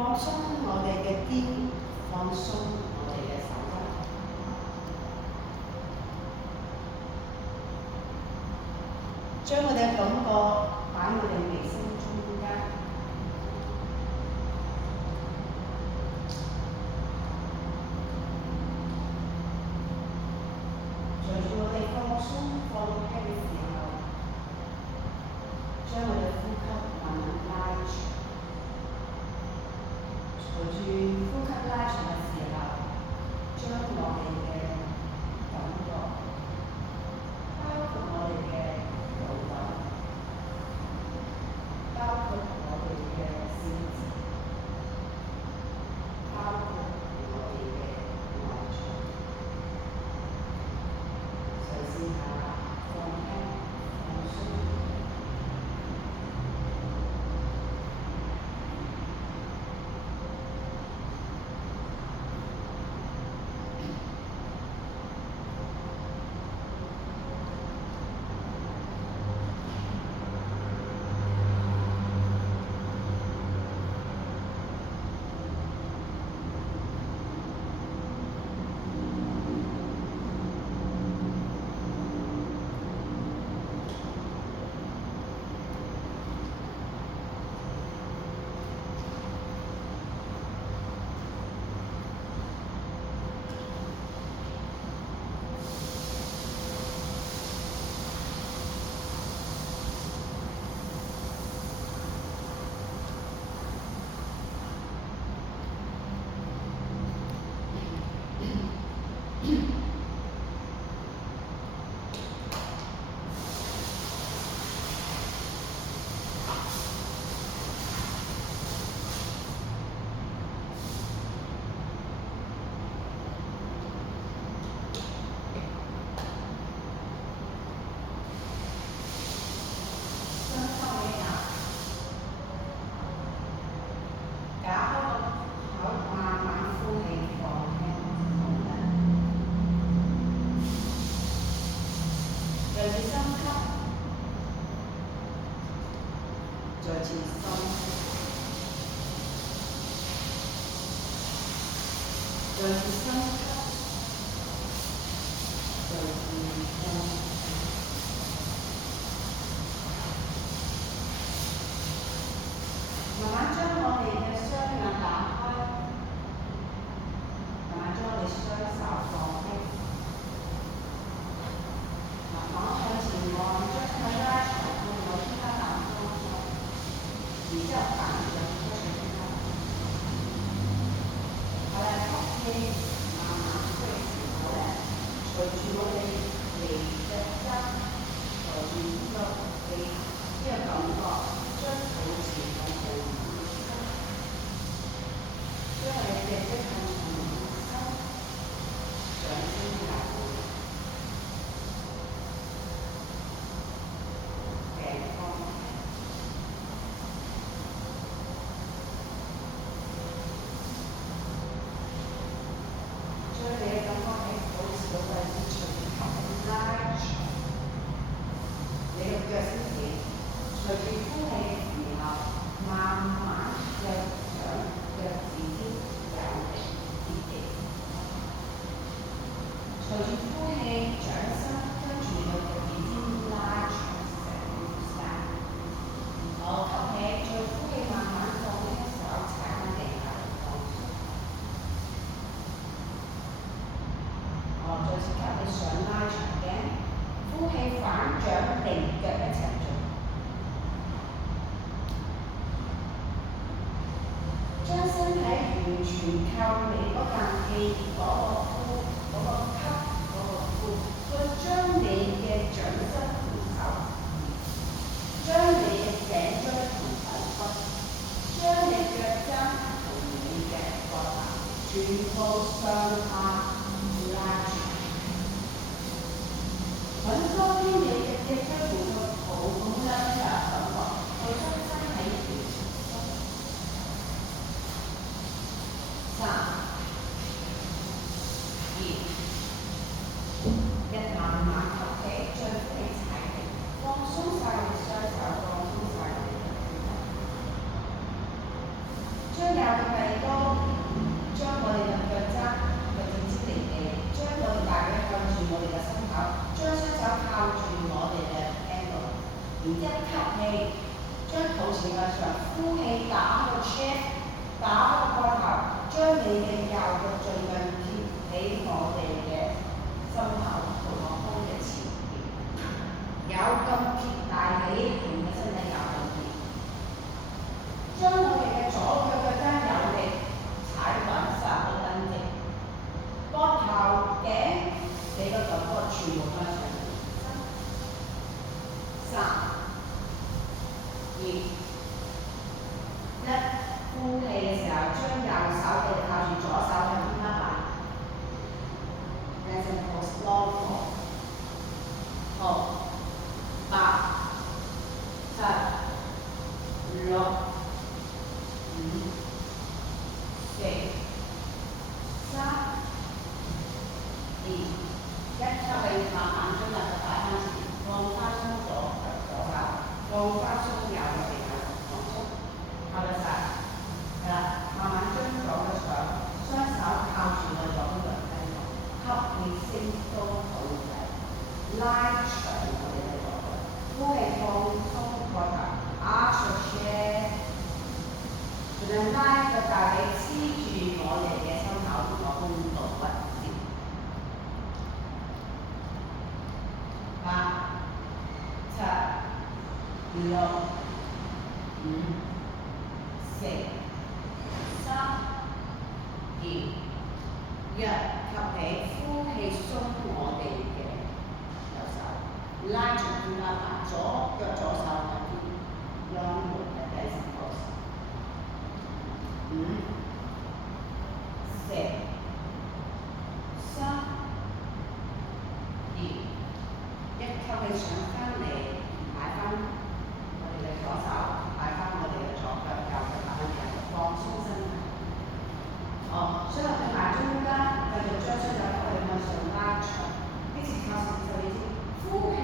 放鬆我哋嘅肩，放鬆我哋嘅手肘，將我哋嘅感覺擺喺我哋眉心中間。隨住我哋放鬆放輕嘅時候，將我哋呼吸慢慢拉長。隨住呼吸拉長嘅時候，將我哋嘅感覺，包括我哋嘅腦袋，包括我哋嘅心智，包括我哋嘅內臟，嘗試下放輕放鬆。再次深呼吸，再次深呼吸，再次深呼吸。慢慢將我哋嘅雙眼打開，慢慢將我哋雙手放低，慢慢向前望，將佢拉長到我依家眼方向。然之後反轉出去吸，我哋吸氣慢慢嘅時候咧，隨住我哋眉嘅根，隨住呢個感覺，將肚臍向後吸，將我哋嘅脊向後吸，掌心入頸方。將你嘅感覺喺肚臍嘅位置，隨住吸氣拉長，你嘅腳先至隨住呼氣嘅時候，慢慢腳掌、腳趾尖有力貼地。隨住呼氣，掌心跟住你嘅腳趾尖拉長成條線。好，吸氣，再呼氣，慢慢放輕手，踩喺地下放鬆。再次吸氣上拉長頸，呼氣反掌離腳一齊做。將身體完全靠你嗰啖氣嗰個呼嗰個吸嗰個呼，去將你嘅掌心同手指，將你嘅頸椎同手骨，將你腳踭同你嘅膊頭全部上下拉長。揾多啲你嘅脊椎同個肚咁樣嘅感覺，去將身體完全收。3、2、1，慢慢吸氣，再呼氣踩地，放鬆晒你雙手，放鬆晒你嘅肩膀。將右腳然之後吸氣，將肚臍向上，呼氣打開個 chest， 打開個膊頭，將你嘅右腳盡量貼起我哋嘅心口同個胸嘅前邊，有咁貼大髀同個身體有咁貼，將我哋嘅左腳更加有力踩穩實個蹬直，膊頭頸你個頭哥全部向上。3、2、1，呼氣嘅時候，將右手嘅靠住左手向天花板。Nice and pause long pause。6、8、7、6、5、4、3、2、1，吸氣，慢慢將兩腳擺向前，放翻鬆左腳左手，放翻鬆右腳地下，放鬆，下個晒，係啦，慢慢將左腳上，雙手靠住個左腳低落，吸氣升高肚仔，拉長我哋嘅左腳，呼氣放鬆個頭，arch the chest， 盡量拉個大髀黐住我哋嘅心口同個胸部骨折。8、7、6、5、4、3、2、1，吸氣，呼氣鬆我哋嘅右手，拉長天花板，左腳左手向天，long hold at the base pose。5、4、3、2、1，吸氣上翻嚟，擺翻我哋嘅左手，擺翻我哋嘅左腳，右腳擺翻右腳，放鬆身體。雙手對埋中間，繼續將雙手吸氣向上拉長，一直靠實就已經呼氣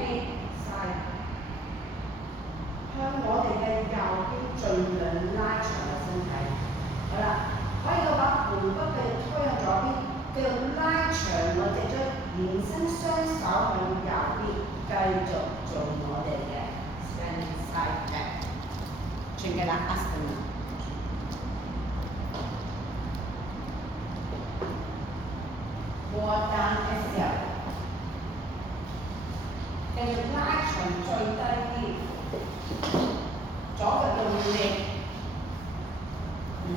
晒，向我哋嘅右邊盡量拉長個身體。好啦，可以嘅話，盤骨繼續推向左邊，繼續拉長我隻腳，延伸雙手向右邊，繼續做我哋嘅 standing side back。Trikonasana。More down exhale， 繼續拉長最低啲，左腳用力。5、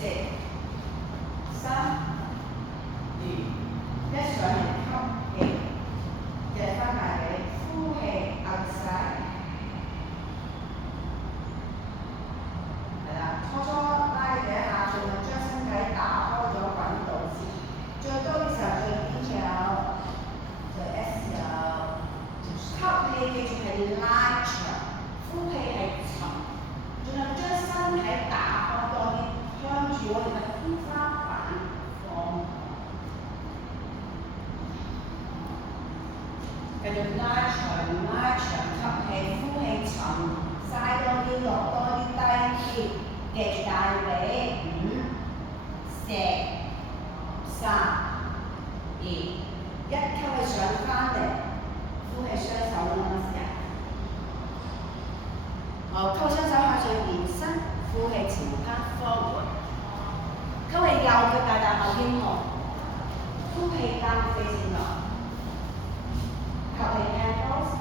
4、3、2、1，上嚟吸氣，夾翻大髀，呼氣 outside。係啦，初拉嘅一下，盡量將身體打開咗滾動先。最多嘅時候最邊長，就 exhale， 吸氣記住係拉長，呼氣係沉，盡量將身體打開多啲，向住我哋嘅天花板放。繼續拉長，吸氣，呼氣沉，嘥多啲，落多啲低啲，記住大髀。5、4、3、2、1，吸氣上翻嚟，呼氣雙手攏一齊。好，吸雙手向上延伸，呼氣前翻 forward， 吸氣右腳大大後肩膀，呼氣 down facing dog， 吸氣 hand pose，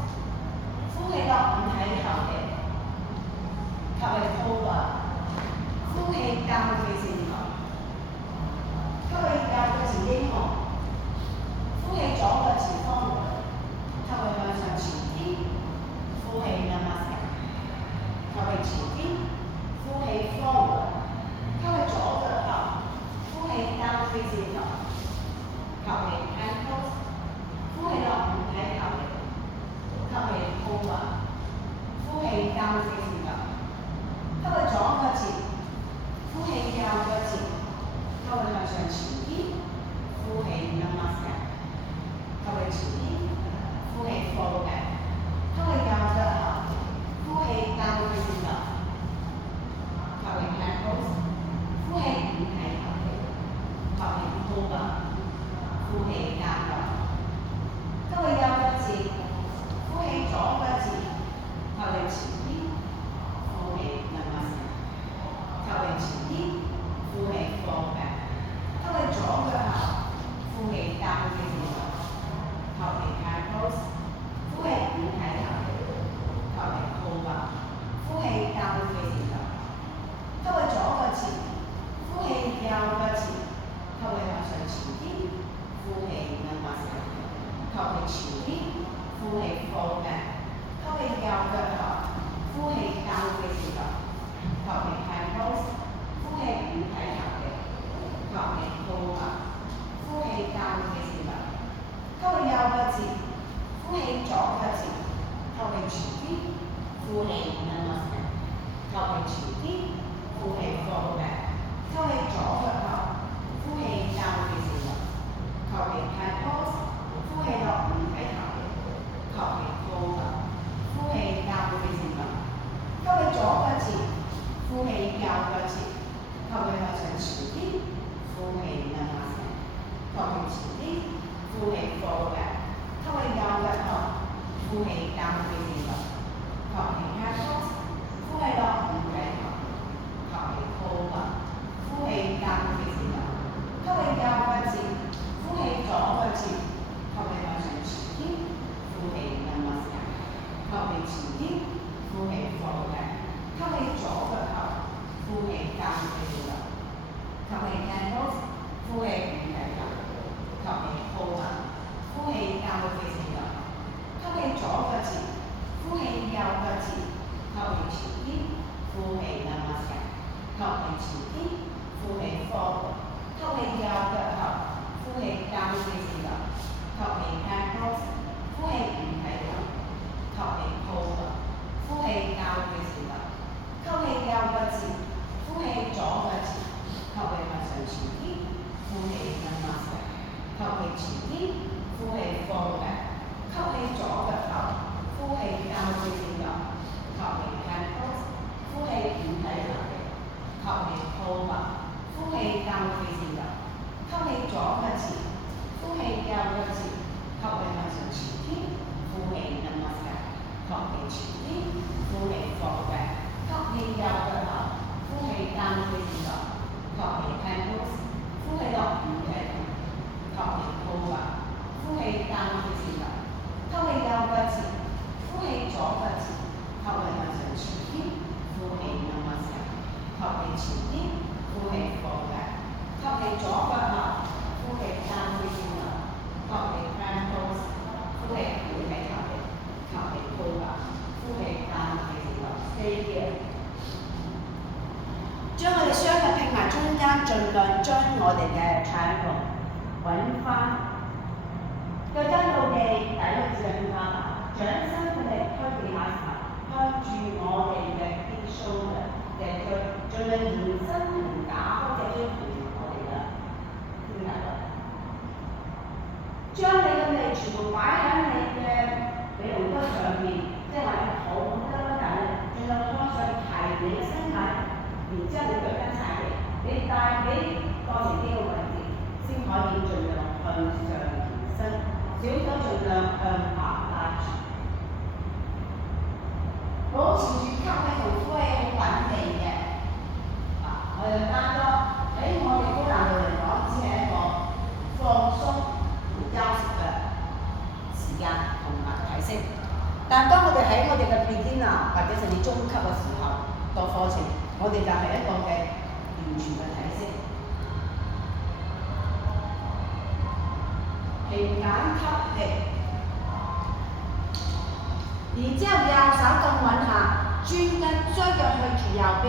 呼氣落五體投地，吸氣 cobra， 呼氣 down facing dog， 吸氣右腳前英雄，呼氣左腳前方回，吸氣向上前天，呼氣 namaste， 吸氣前天，呼氣 forward， 吸氣左腳後，呼氣 down facing dog， 吸氣 hand pose， 呼氣落五體投地，吸氣 cobra， 呼氣 down facing dog， 吸氣左腳前，呼氣右腳前，吸氣向上前天，呼氣 namaste， 吸氣前天，呼氣 forward， 吸氣右腳後，呼氣 down facing dog， 吸氣 hand pose， 呼氣五體投地，吸氣 cobra， 呼氣會嘅時候，求其係 pose，呼氣五體投地，求其吐氣，呼氣教會嘅時候，吸氣右個字，呼氣左個字，求其前啲，呼氣 namaste， 求其前啲，呼氣 forward， 吸氣左個頭，呼氣教會嘅時候，求其係 pose，呼氣落五體投地，求其吐氣。呼氣教會嘅時候，吸氣左個字，呼氣右個字，吸氣向上前啲，呼氣 namaste， 吸氣前啲，呼氣 forward， 吸氣右個頭，呼氣教會嘅時候，吸氣 pose， 呼氣落五體投地，吸氣吐氣，呼氣教會嘅時候，吸氣右個字，呼氣左個字，吸氣向上前啲，呼氣 namaste。吸氣前啲，呼氣放嘅，吸氣左個頭，呼氣教會嘅時候，吸氣 candles， 呼氣五體投地，吸氣吐氣，呼氣教會嘅時候，吸氣左個字，呼氣右個字，吸氣前啲，呼氣 namaste， 吸氣前啲，呼氣放，吸氣右個頭，呼氣教會嘅時候，吸氣 candles， 呼氣五體投地。吸氣吐氣，呼氣教會嘅時候，吸氣右個字，呼氣左個字，吸氣向上前啲，呼氣 namaste， 吸氣前啲，呼氣放嘅，吸氣左個頭，呼氣教會嘅時候，吸氣 candles， 呼氣五體投地，吸氣吐氣，呼氣教會嘅時候，吸氣左個字，呼氣右個字，吸氣向上前啲，呼氣 namaste。吸氣前啲，呼氣放嘅，吸氣右個頭，呼氣教會嘅時候，吸氣 candles， 呼氣落五體投地，吸氣吐氣，呼氣教會嘅時候，吸氣右個字，呼氣左個字，吸氣向上前啲，呼氣 namaste， 吸氣前啲，呼氣放嘅，吸氣左個頭，呼氣教會嘅時候，吸氣 candles， 呼氣五體投地。吸氣吐氣，呼氣教會嘅時候，將我哋雙腳拼埋中間，盡量將我哋嘅腸部揾翻。腳踭到地，第一個字係天花板，掌心佢哋推地下時候，向住我哋嘅肩須嘅腳，盡量延伸同打開嘅張住我哋嘅肩胛骨。將你嘅脷全部擺喺你嘅鼻龍骨上面，即係話你肚得啦，但係盡量向上提你嘅身體，然之後你腳跟踩地，你大髀過程呢個位置先可以盡量向上延伸，小手盡量向下拉住，保持住吸氣同呼氣好穩定嘅。我哋單咗喺我哋高難度嚟講，只係一個放鬆同休息嘅時間同埋體式。但係當我哋喺我哋嘅 beginner 或者甚至中級嘅時候個課程，我哋就係一個嘅完全嘅體式。平減吸氣，然之後右手咁穩下，專登雙腳去住右邊，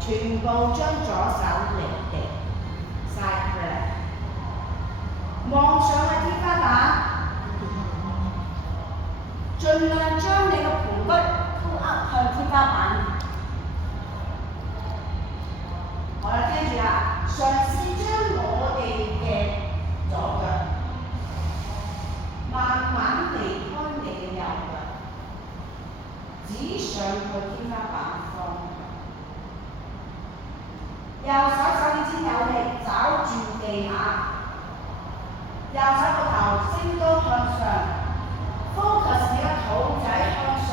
全部將左手離地 ，side plank， 望上去天花板。盡量將你嘅盤骨 pull up 向天花板。我哋聽住啦，嘗試將我哋嘅左腳慢慢離開你嘅右腳，指上去天花板方向。右手手指尖有力，抓住地下。右手個頭升高向上。focus 你個肚仔向上，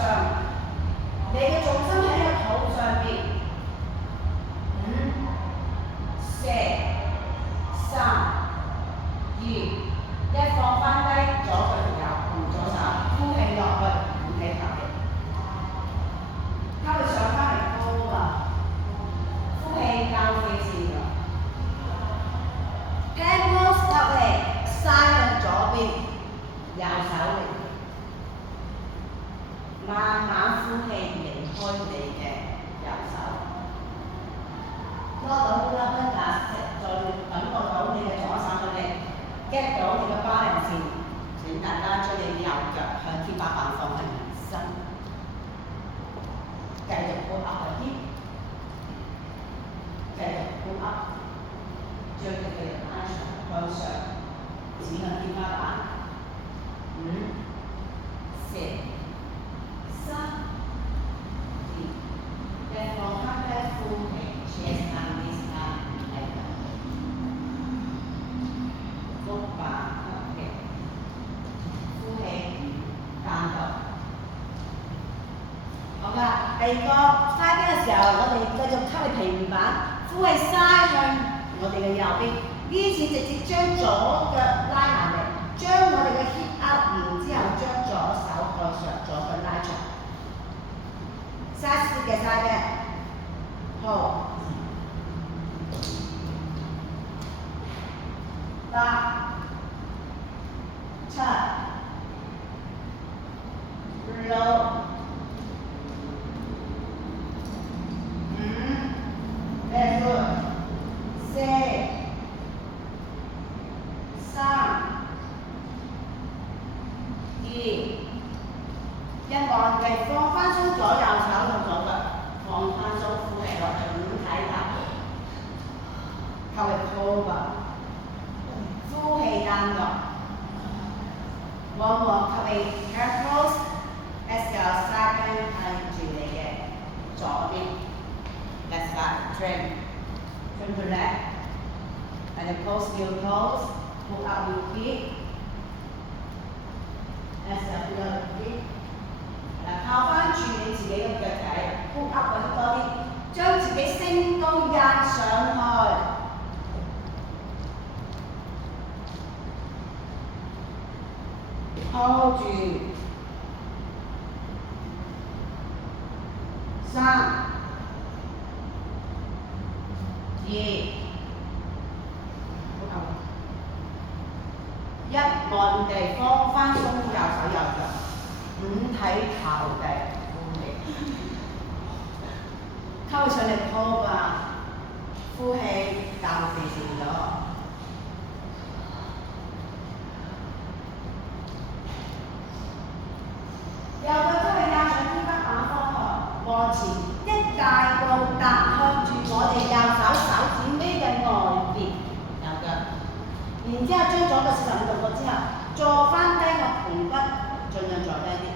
你嘅重心喺你個肚上邊。5、4、3、2、1，放翻低左腳同左手，呼氣落去，五體投地，吸氣上翻嚟高啊，呼氣教會嘅時候 ，candles 吸氣，曬向左邊，右手嚟。慢慢呼氣離開你攞到啦，跟住感覺到你嘅左手嘅力，get 到你嘅 balance 線。請大家將你右腳向天花板方向延伸，繼續 pull up 個 hip， 繼續 pull up， 將隻腳拉長向上，指向天花板。5、4、3、2、1，放開咧，呼氣 ，chest down this time， 係咁。腹板吸氣，呼氣單獨。好啦，第二個拉筋嘅時候，我哋繼續吸氣皮面板，呼氣嘥向我哋嘅右邊。呢次直接將左腳拉埋嚟，將我哋嘅 hip up， 然之後將左手向上，左腳拉長。60嘅拉筋，好。8、7、6、5、very good， 4、3、2、1，忘記放翻鬆左右手同左腳，放翻鬆呼氣落去五體投，吸氣 over， 呼氣單落，往往吸氣 hair close，exhale side bend 睇住你嘅左邊 left side turn to left， and then close your toes， pull up your feet，exhale pull up your feet。靠翻住你自己嘅腳底 ，pull up 嗰啲多啲，將自己升高壓上去。hold 住，3、2、1，按地放翻鬆右手右腳。五體投地，呼氣，吸上嚟 hold 啊，呼氣減肥線咗。右腳吸氣壓上天花板方向，往前一大步踏向住我哋右手手指尾嘅外邊，右腳，然之後將左腳45度角之後，坐翻低個盤骨。盡量坐低啲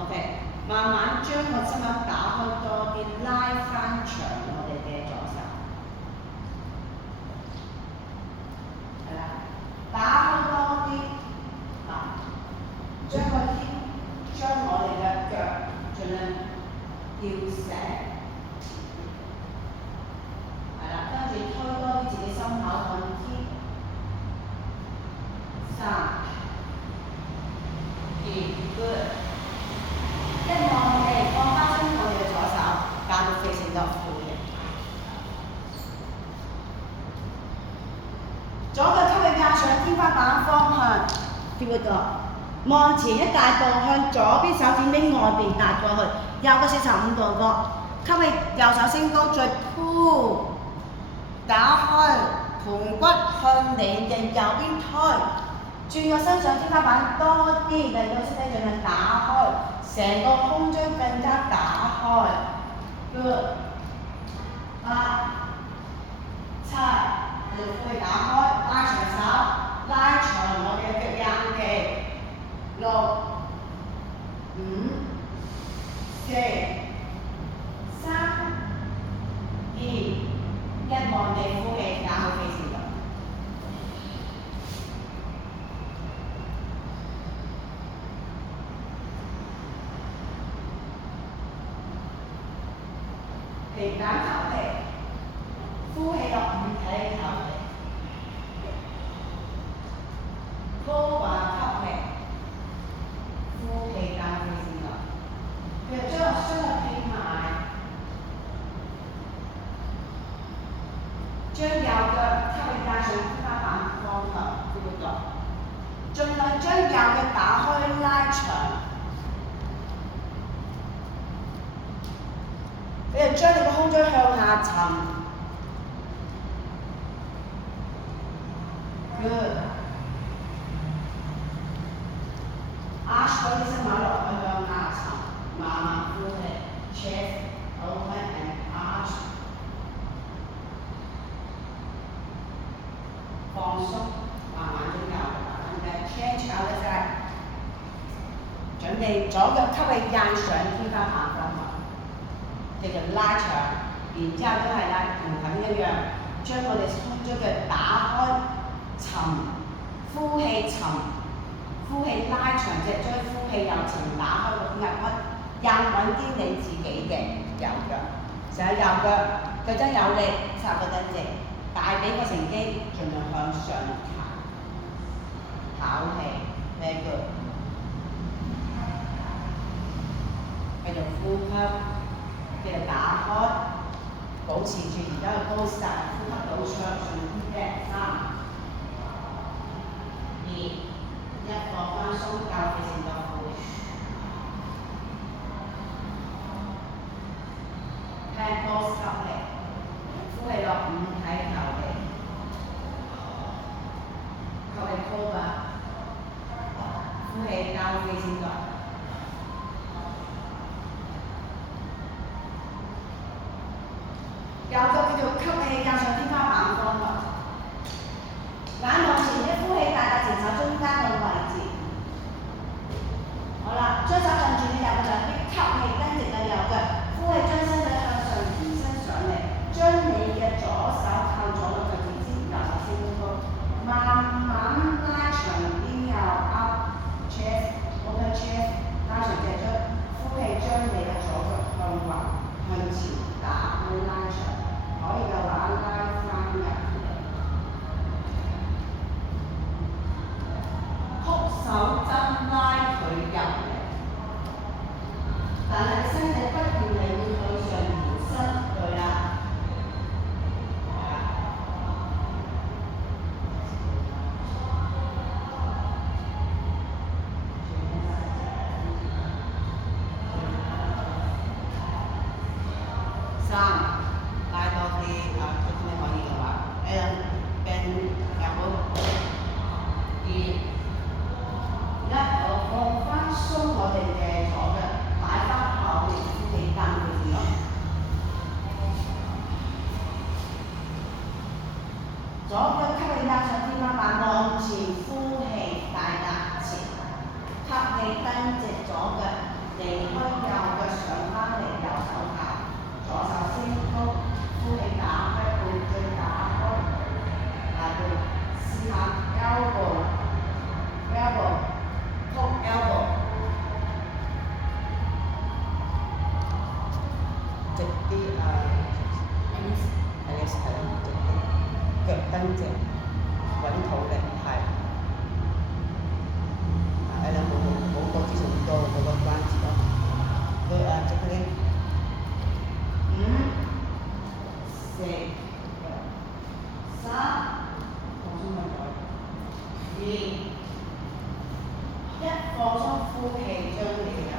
，OK， 慢慢將個心口打開多啲，拉翻長我哋嘅左手，係啦，打開多啲，將個 hip， 將我哋嘅腳盡量吊醒，係啦，跟住推多啲自己心口向 hip， 3、good， 一望氣，放翻鬆我哋嘅左手，間到飛成個呼氣。左腳吸氣壓上天花板方向，跳一個，望前一大步向左邊手指尾外邊踏過去，右個45度角，吸氣右手升高，再 pull， 打開盤骨向你嘅右邊推。轉個身上天花板多啲，令到身體盡量打開，成個胸椎更加打開。Good， 8、7， 你呼氣打開，拉長手，拉長我哋嘅腳硬肌。6、5、4、3、2、1，望地呼氣，打好氣線。皮板吸氣，呼氣落五體投地。高板吸氣，呼氣單飛線落。繼續將個雙腳拼埋，將右腳吸氣帶上天花板方向，呼落。盡量將右腳打開拉長。你就將你個胸椎向下沉， Good。Arch 嗰啲身體落去向下沉，慢慢呼氣 ，chest open and arch。放鬆，慢慢咁右嘅 change other side。準備左腳吸氣印上天花板方向，繼續拉長，然之後都係啦，同頭先一樣，將我哋空咗腳打開，沉，呼氣沉，呼氣拉長隻椎，呼氣又沉，打開個肋骨，印穩啲你自己嘅右腳，成日右腳腳踭有力，插個踭直，大髀個乘機盡量向上彈，唞氣 ，very good。繼續呼吸，繼續打開，保持住而家嘅高勢，呼吸到長順啲嘅3、2、1，放翻鬆，教佢成個呼。聽波吸氣，呼氣落5體頭氣，吸氣高吧，呼氣教佢成個。右腳繼續吸氣，加上天花板方向，眼望前一呼氣，大腳前手中間個位置。好啦，將手順住你右嘅兩邊，吸氣跟直嘅右腳，呼氣將身體向上延伸上嚟，將你嘅左手靠左個腳趾尖，右手升高，慢慢拉長邊右 up chest open chest， 拉長隻椎，呼氣將你嘅左腳向橫向前打開拉長。可以嘅話拉翻入嚟，曲手針拉佢入嚟，但係身體不斷係會向上延伸，對啦。左腳吸氣壓上天花板，往前呼氣大額前，吸氣蹬直左腳，離開右腳上翻嚟，右手靠，左手升高，呼氣打開背椎打開，大背試下 elbow hook elbow， 直啲腳蹬直，穩肚力係，係啦，冇個支撐到嗰個關節咯。佢直啲5、4、3，放鬆兩腳，2、1，放鬆呼氣，將你嘅右大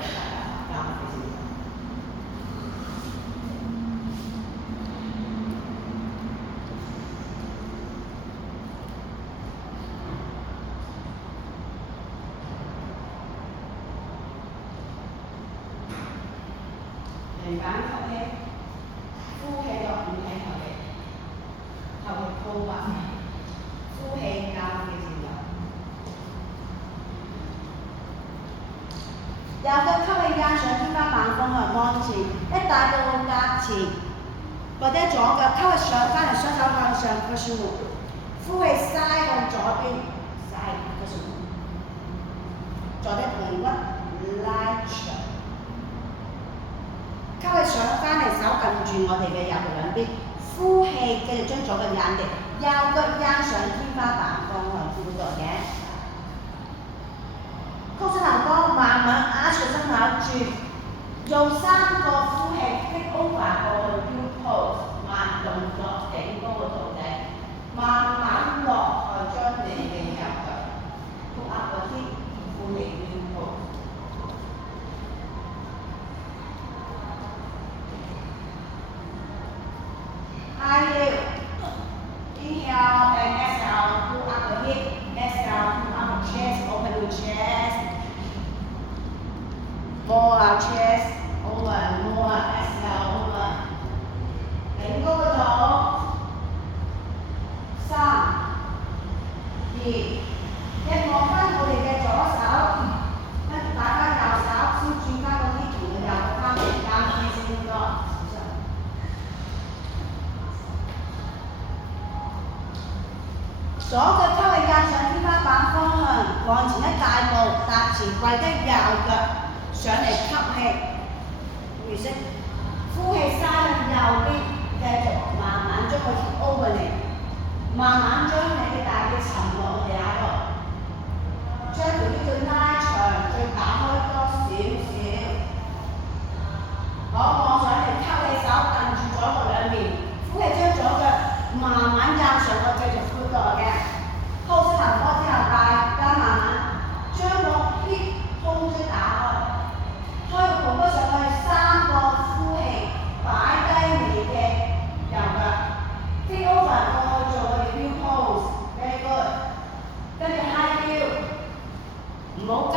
夾翻去先。平板吸氣，呼氣落5體頭氣，頭氣高吧，呼氣交嘅自由。右腳吸氣壓上天花板方向往前，一大步壓前，或者左腳吸氣上翻嚟，雙手向上 push move， 呼氣嘥向左邊，嘥 push move， 左隻盆骨拉長。吸氣上翻嚟，手撳住我哋嘅右腳兩邊，呼氣繼續將左腳壓定，右腳壓上天花板方向呼到嘅，曲身頭光，慢慢壓住身體轉，用3個呼氣 flip over 過去 U pose， 慢動作頂高個肚頂，慢慢落去將你嘅右腳 pull up 個 hip， 呼氣 U pose。High heel, inhale and exhale, pull up the hip, chest over and more exhale over，頂高個肚，3、2、一望翻我哋嘅左手，跟住擺翻右手，先轉翻個 hip 同佢右翻嚟交接先應該。左腳吸氣壓上天花板方向，往前一大步，踏前跪低右腳上嚟吸氣，預息，呼氣嘥向右邊，繼續慢慢將個 hip over 嚟，慢慢將你嘅大髀沉落地下度，將條腰再拉長，再打開多少少，好望上嚟吸氣手揼住左腳兩面，呼氣將左腳慢慢壓上去，繼續闊落嘅。pose 行多之後，大家慢慢將個 hip 胸椎打開，開個臀部上去，3個呼氣，擺低你嘅右腳 ，flip over 過去做我哋 heel pose，very good。跟住 high heel， 唔好急，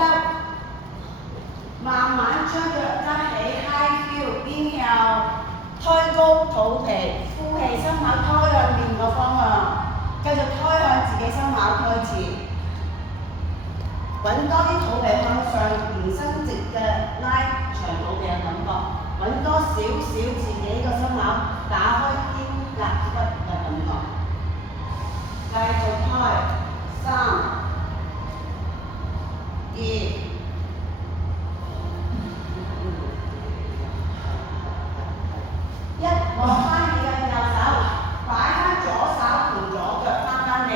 慢慢將腳踭起 high heel，inhale， 推高肚皮，呼氣，心口推向面個方向。繼續推向自己心口推前，揾多啲肚皮向上延伸直嘅拉長肚皮嘅感覺，揾多少少自己個心口打開肩胛骨嘅感覺。繼續推，3、2、1，望翻你嘅右手，擺翻左手同左腳翻返嚟，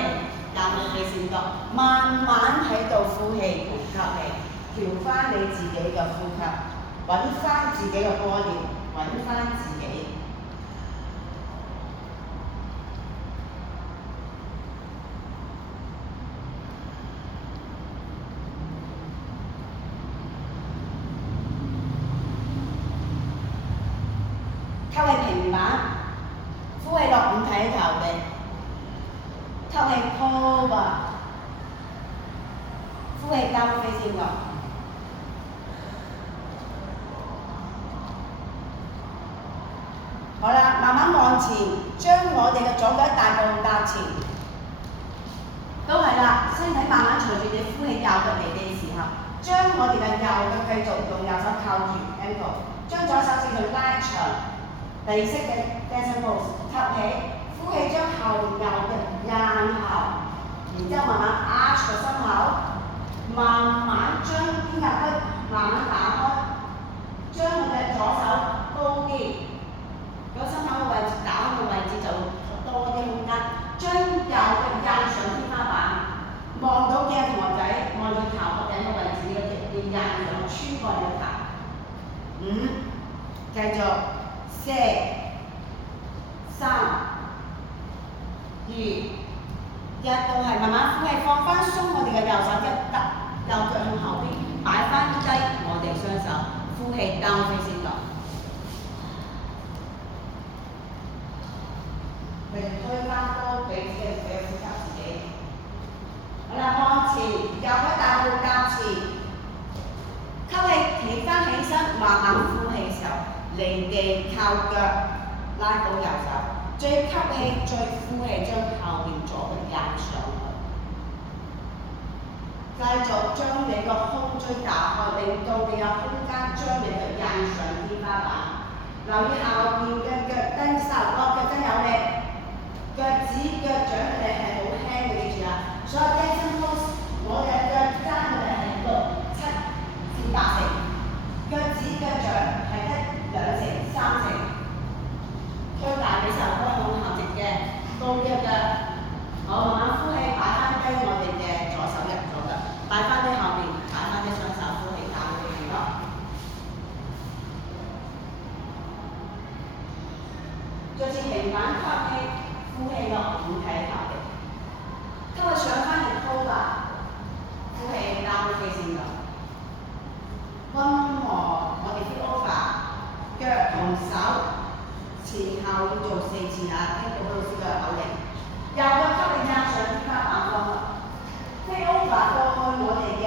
踏落地線度，慢慢喺度呼氣同吸氣，調翻你自己嘅呼吸，揾翻自己嘅 body， 揾翻自己。吸氣平板，呼氣落五體投地，吸氣 cover， 呼氣交飛先落。好啦，慢慢往前，將我哋嘅左腳一大步踏前，都係啦，身體慢慢隨住你呼氣右腳離地嘅時候，將我哋嘅右腳繼續用右手靠住 ankle， 將左手指去拉長。地式嘅 dancing pose， 吸氣，呼氣將後右嘅引後，然之後慢慢 arch 個心口，慢慢將肩胛骨慢慢打開，將我嘅左手高啲，個心口嘅位置打開嘅位置就多啲空間，將右嘅印上天花板，望到嘅同學仔望住頭殼頂嘅位置嘅要印上穿過你嘅頭。5，繼續。4、3、2、1，都係慢慢呼氣，放翻鬆我哋嘅右手，即係右腳向後邊，擺翻低我哋雙手，呼氣 down facing dog，推翻高俾呼吸自己。好啦，向前，右腳大步踏前，吸氣企翻起身，慢慢呼氣時候。離地靠腳拉到右手，再吸氣，再呼氣，將後面左腳壓上去。繼續將你個胸椎打開，令到你有空間將你腳印上天花板。留意後面嘅腳跟手，腳跟有力，腳趾腳掌佢哋係好輕嘅，記住啦。所有 dancing pose， 我哋腳踭佢哋係6、7至8成，腳趾腳掌係得2成、3成，推大髀手骨向後直嘅，高啲嘅，好慢慢呼氣，擺翻低我哋嘅左手入左腳，擺翻啲後面，擺翻啲雙手呼氣打佢哋咯。再次平板吸氣，呼氣落五體投地，今日上翻嚟高吧，呼氣交飛線落，溫和我哋 flip over。腳同手前後要做4次啊！聽到老師嘅口令，右腳吸氣壓上天花板方向 ，flip over 過去我哋嘅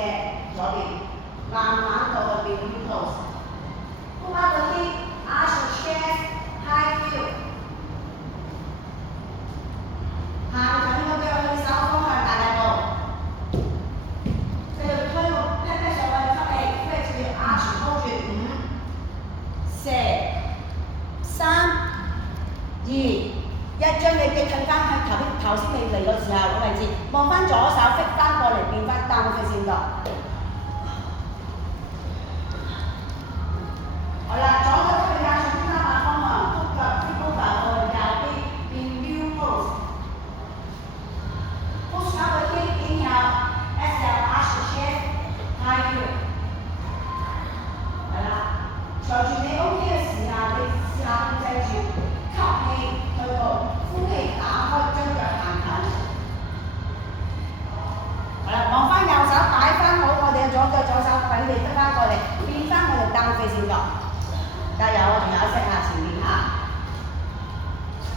左邊，慢慢到去變 heel pose，一將你嘅褪翻去頭先你嚟嘅時候嘅位置，望翻左手 fit 翻過嚟變翻單飛先度。好啦，左腳吸氣加上天花板方向，篤腳 flip over 過去右邊變 new pose。Push up the hip, inhale, exhale, arch the chest, high heel。係啦，隨住你 OK 嘅時候，你試下控制住吸氣去到，呼氣打開，將腳行近。好啦，望翻右手擺翻好我哋嘅左腳左手，俾你得翻過嚟，變翻我哋單飛線度。加油，我仲有一息下前面嚇。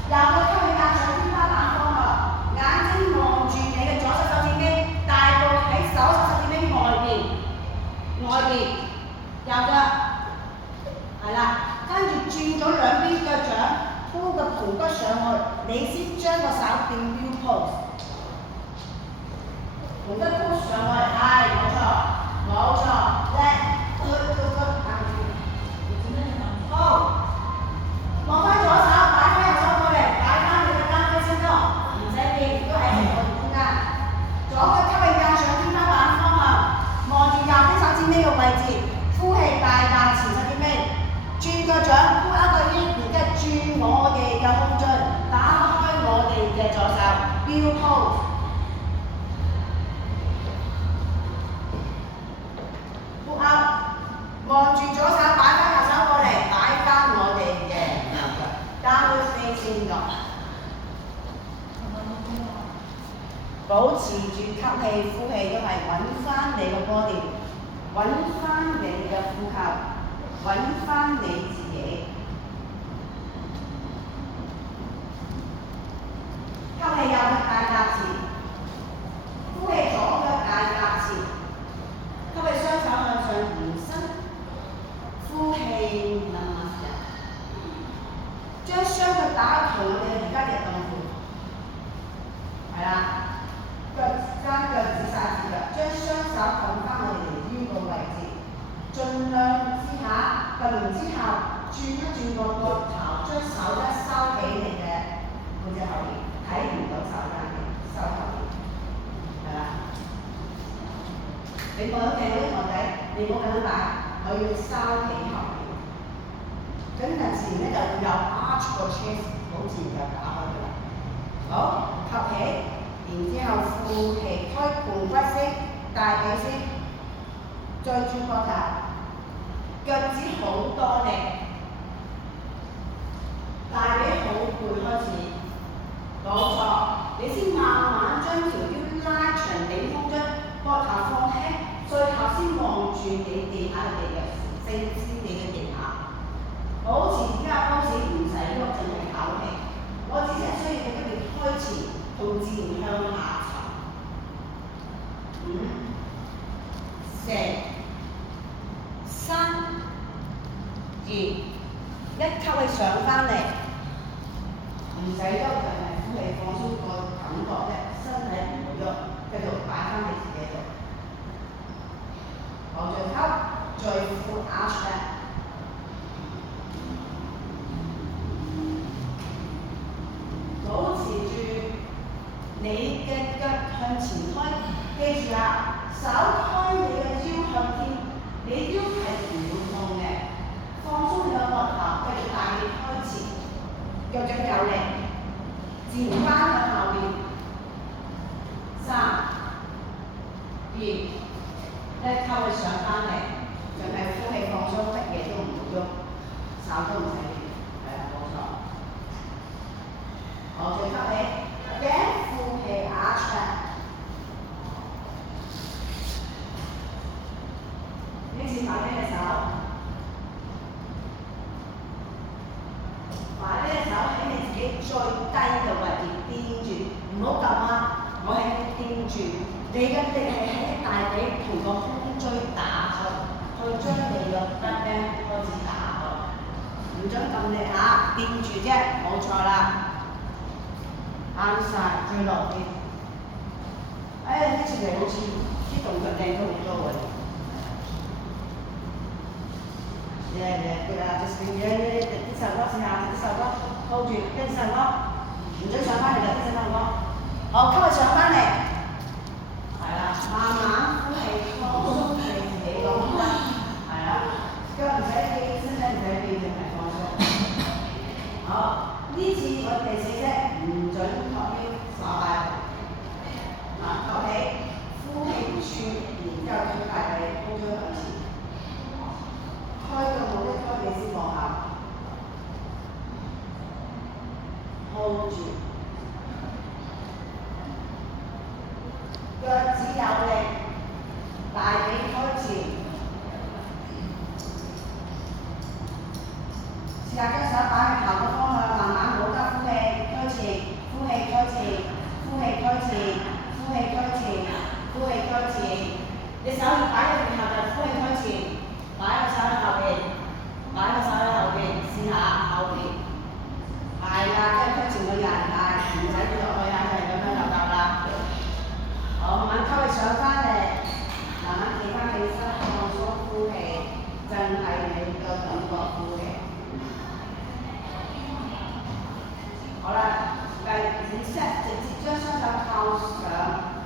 右腳吸氣壓上天花板方向，眼睛望住你嘅左手手指尾，大步喺手指尾外邊，右腳係啦，跟住轉咗兩邊腳掌，鋪個盤骨上去，你先將個手變 new pose， 盤骨 pose 上去，係冇錯，叻，good。好，望翻左手，擺翻右手過嚟，擺翻你嘅單飛先咯，唔使變，都喺我哋中間。左腳吸氣加上天花板方向，望住右邊手指尾嘅位置，呼氣大踏前手指尾，轉個掌，呼一個圈，然之後轉我哋嘅胸椎，打開我哋嘅左手，標 pose。呼 up， 望住左手，擺翻右手過嚟，擺翻我哋嘅右腳，downward facing dog。保持住吸氣、呼氣，都係揾翻你個 body， 揾翻你嘅呼吸，揾翻你自己。吸氣右腳大踏前，呼氣左腳大踏前，吸氣雙手向上延伸，呼氣慢慢入，將雙腳打同我哋而家嘅動作，係啦。腳踭腳趾曬住腳，將雙手撳翻我哋腰個位置，盡量試下撳完之後轉一轉個膊頭，將手一收起你嘅背脊後邊，睇唔到手踭嘅收後邊，係啦。你望到鏡嗰啲堂仔，你唔好咁樣擺，我要收起後邊。咁陣時咧就會有 arch 個 chest， 好自然就打開佢啦。好，吸氣。然之後呼氣，推盤骨先，大髀先，再轉膊頭，腳趾好多力，大髀好攰開始，冇錯，你先慢慢將條腰拉長頂峰將膊頭放輕，最後先望住你地下嘅地腳，正先你嘅地下，保持而家 pose 唔使喐，淨係唞氣，我只係需要你不斷開前。同自然向下沉，5、4、3、2，一吸氣上翻嚟，唔使喐，就係呼氣放鬆個感覺啫，身體唔會喐，繼續擺翻你自己度。好，再吸，再呼 arch back。保持住你嘅腳向前推，記住啦，手推你嘅腰向天，你腰係唔會痛嘅，放鬆你個膊頭，繼續大力開前，腳掌有力，自然翻向後邊。3、2，一吸氣上翻嚟，淨係呼氣放鬆，乜嘢都唔好喐，手都唔使亂，係啦，冇錯。好，再吸氣。呼氣 arch back， 呢次擺呢隻手，擺呢隻手喺你自己最低嘅位置掂住，唔好撳啊！我係掂住，你嘅力係喺大髀同個胸椎打開，去將你個 back bend 開始打開，唔準撳力嚇，掂住啫，冇錯啦。啱晒，最落啲。呢次嚟好似啲動作靚咗好多喎。啲手瓜試下，啲手瓜 hold 住，跟住上方，唔准上翻嚟就跟住上方。好，吸佢上翻嚟，係啦，慢慢呼氣，放鬆你自己個胸骨，係啦，腳唔使企，身體唔使企，淨係放鬆。好，呢次我第4式唔准托腰耍擺。托起，呼氣轉，然之後推大髀，高推向前。開到冇得開，你先放下。hold 住，腳趾有力，大髀開前。試下將手擺喺頭個方向，慢慢冇得呼氣，推前，呼氣推前，呼氣推前，呼氣推前，呼氣推前。你手要擺喺背後就呼氣推前，擺個手喺後邊，擺個手喺後邊，試下後邊。係啦，跟住推前個人，但係唔使跌落去啊，就係咁樣就得啦。好，慢慢吸氣上翻嚟，慢慢企翻起身，放鬆呼氣，淨係你個感覺呼氣。好啦，第5式直接將雙手靠上，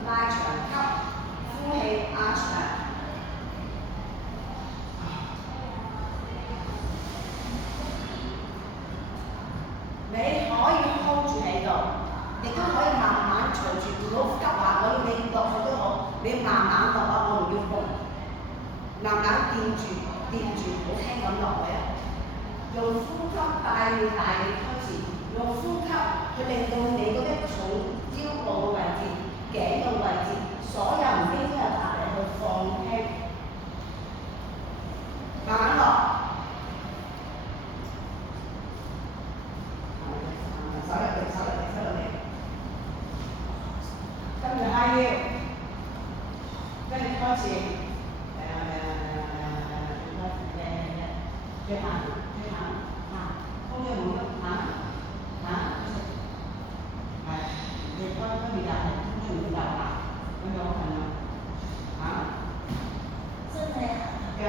拉長吸，呼氣壓長。你可以 hold 住喺度，亦都可以慢慢隨住唔好急啊！我要你落去都好，你慢慢落啊！我唔要蹦，慢慢掂住，好輕咁落去啊！用呼吸帶你大力推前，用呼吸去令到你嗰啲重腰部嘅位置、頸嘅位置，所有唔應該有壓力去放輕，慢慢落。手入嚟，跟住下腰，跟住開始，最行，空中冇喐，係，你開跟住又係空中唔入啦，咁樣係嘛？真係腳。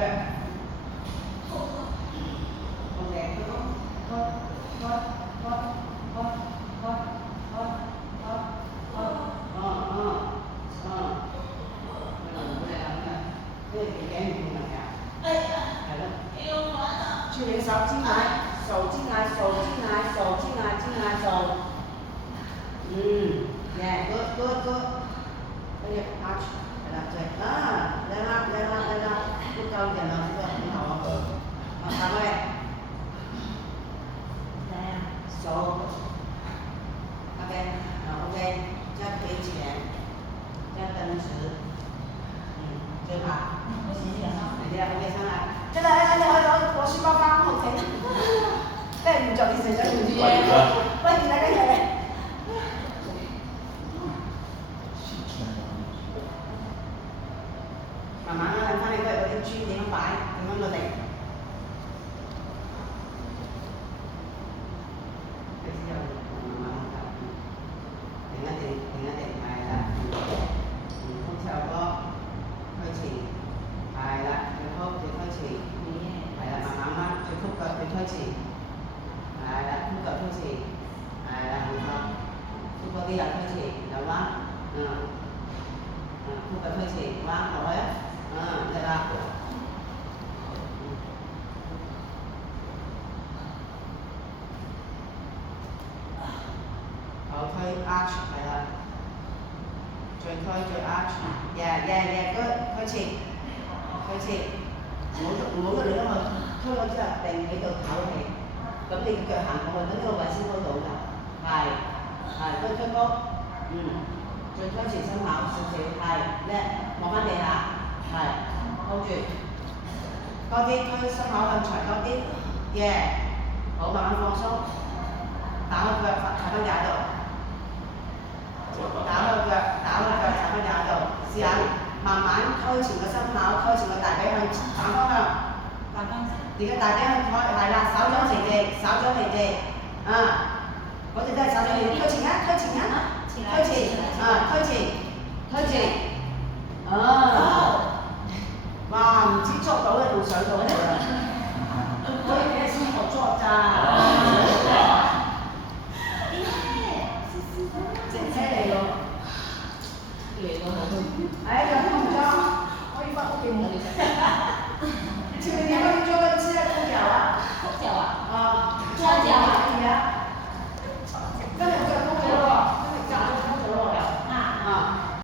轉你手支眼，手支眼，good，跟住arch，係啦，正啊，靚啦，都夠人啦，呢個很好啊，下個嚟，手，OK，再推前，再蹬直，最好，OK，上來。真係我書包翻屋企，真係唔做嘢成咗唔做嘢，不如大家一齊。慢慢啦，睇翻你嗰啲磚點樣擺，點樣落地。開始又慢慢停一停，係啦，空調歌，開始，係啦，最開始。係啦，慢慢最曲腳最推前，係啦，曲腳推前，係啦，冇錯，曲嗰啲又推前，又彎，曲腳推前，彎落去，得啦，後推 arch 係啦，最推最 arch，good， 推前。唔好喐嚟喐去，推咗之後定喺度唞氣，咁你腳行過去，咁呢個位先開到㗎。係，推高，再推前心口少少，係，叻，望翻地下，係 ，hold 住，多啲推心口向長多啲，好，慢慢放鬆，打個腳踩翻架度，打個腳踩翻架度，試下。慢慢推前個心口，推前個大髀向反方向，而家大髀向開，係啦，手掌離地，嗰隻都係手掌離地，推前，哇，唔知捉到咧，仲上到嚟啦，